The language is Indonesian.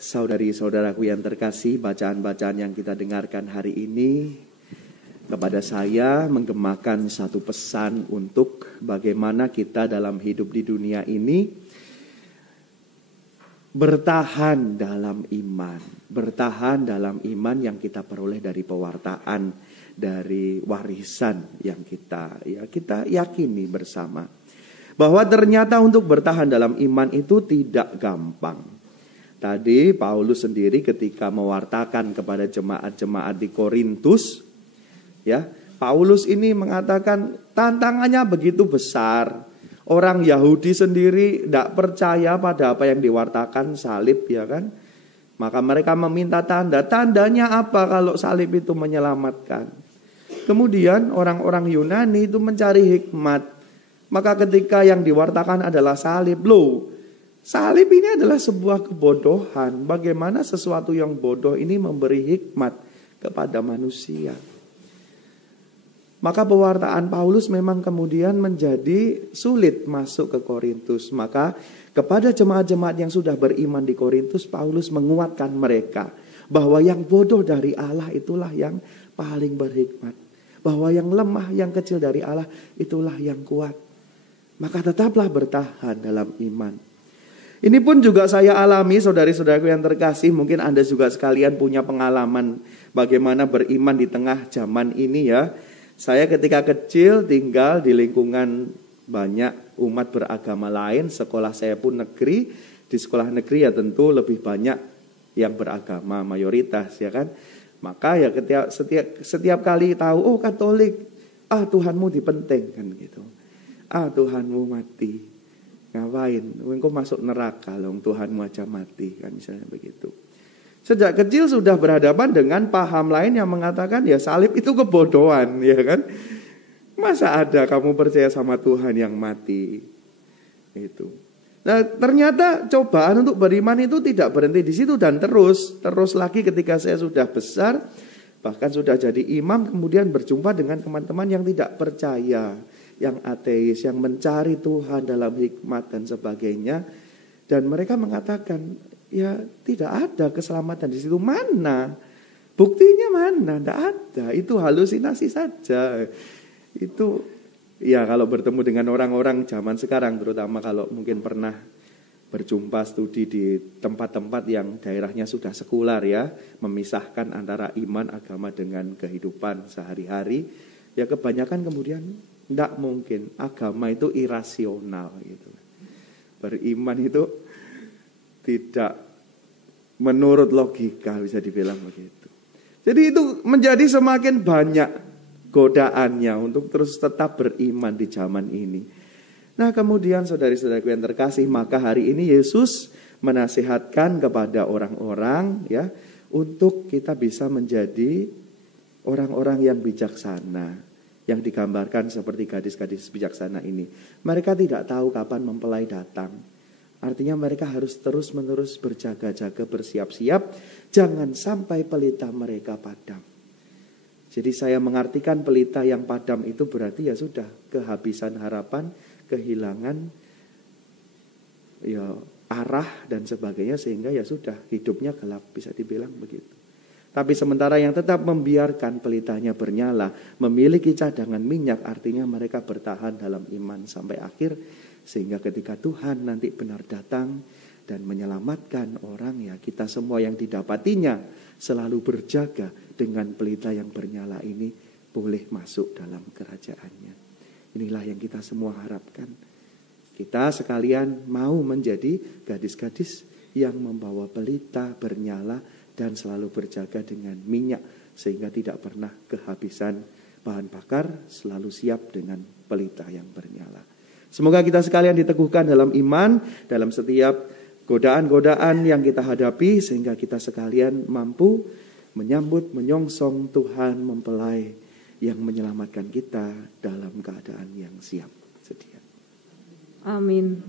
Saudari-saudaraku yang terkasih, bacaan-bacaan yang kita dengarkan hari ini kepada saya menggemakan satu pesan untuk bagaimana kita dalam hidup di dunia ini bertahan dalam iman. Bertahan dalam iman yang kita peroleh dari pewartaan, dari warisan yang kita yakini bersama. Bahwa ternyata untuk bertahan dalam iman itu tidak gampang. Tadi Paulus sendiri ketika mewartakan kepada jemaat-jemaat di Korintus, ya, Paulus ini mengatakan tantangannya begitu besar. Orang Yahudi sendiri tidak percaya pada apa yang diwartakan salib, ya kan? Maka mereka meminta tanda. Tandanya apa kalau salib itu menyelamatkan? Kemudian orang-orang Yunani itu mencari hikmat. Maka ketika yang diwartakan adalah salib, salib ini adalah sebuah kebodohan. Bagaimana sesuatu yang bodoh ini memberi hikmat kepada manusia. Maka pewartaan Paulus memang kemudian menjadi sulit masuk ke Korintus. Maka kepada jemaat-jemaat yang sudah beriman di Korintus, Paulus menguatkan mereka bahwa yang bodoh dari Allah itulah yang paling berhikmat. Bahwa yang lemah, yang kecil dari Allah itulah yang kuat. Maka tetaplah bertahan dalam iman. Ini pun juga saya alami, saudari-saudaraku yang terkasih. Mungkin Anda juga sekalian punya pengalaman bagaimana beriman di tengah zaman ini ya. Saya ketika kecil tinggal di lingkungan banyak umat beragama lain. Sekolah saya pun negeri. Di sekolah negeri ya tentu lebih banyak yang beragama mayoritas ya kan. Maka ya setiap kali tahu Katolik, Tuhanmu dipenting kan gitu. Tuhanmu mati. Ngapain? Engkau masuk neraka loh, Tuhanmu aja mati kan misalnya begitu. Sejak kecil sudah berhadapan dengan paham lain yang mengatakan ya salib itu kebodohan ya kan. Masa ada kamu percaya sama Tuhan yang mati? Itu. Nah, ternyata cobaan untuk beriman itu tidak berhenti di situ dan terus lagi ketika saya sudah besar, bahkan sudah jadi imam, kemudian berjumpa dengan teman-teman yang tidak percaya, yang ateis, yang mencari Tuhan dalam hikmat dan sebagainya. Dan mereka mengatakan, ya tidak ada keselamatan di situ. Mana? Buktinya mana? Tidak ada. Itu halusinasi saja. Itu ya kalau bertemu dengan orang-orang zaman sekarang, terutama kalau mungkin pernah berjumpa studi di tempat-tempat yang daerahnya sudah sekular ya, memisahkan antara iman, agama dengan kehidupan sehari-hari. Ya kebanyakan kemudian tidak mungkin, agama itu irasional gitu. Beriman itu tidak menurut logika, bisa dibilang begitu. Jadi itu menjadi semakin banyak godaannya untuk terus tetap beriman di zaman ini. Nah kemudian saudari-saudariku yang terkasih, maka hari ini Yesus menasihatkan kepada orang-orang ya untuk kita bisa menjadi orang-orang yang bijaksana. Yang digambarkan seperti gadis-gadis bijaksana ini. Mereka tidak tahu kapan mempelai datang. Artinya mereka harus terus-menerus berjaga-jaga, bersiap-siap. Jangan sampai pelita mereka padam. Jadi saya mengartikan pelita yang padam itu berarti ya sudah kehabisan harapan, kehilangan ya arah dan sebagainya. Sehingga ya sudah hidupnya gelap, bisa dibilang begitu. Tapi sementara yang tetap membiarkan pelitanya bernyala, memiliki cadangan minyak, artinya mereka bertahan dalam iman sampai akhir. Sehingga ketika Tuhan nanti benar datang dan menyelamatkan orang, ya kita semua yang didapatinya selalu berjaga dengan pelita yang bernyala ini boleh masuk dalam kerajaannya. Inilah yang kita semua harapkan. Kita sekalian mau menjadi gadis-gadis yang membawa pelita bernyala dan selalu berjaga dengan minyak sehingga tidak pernah kehabisan bahan bakar, selalu siap dengan pelita yang bernyala. Semoga kita sekalian diteguhkan dalam iman, dalam setiap godaan-godaan yang kita hadapi, sehingga kita sekalian mampu menyambut, menyongsong Tuhan mempelai yang menyelamatkan kita dalam keadaan yang siap sedia. Amin.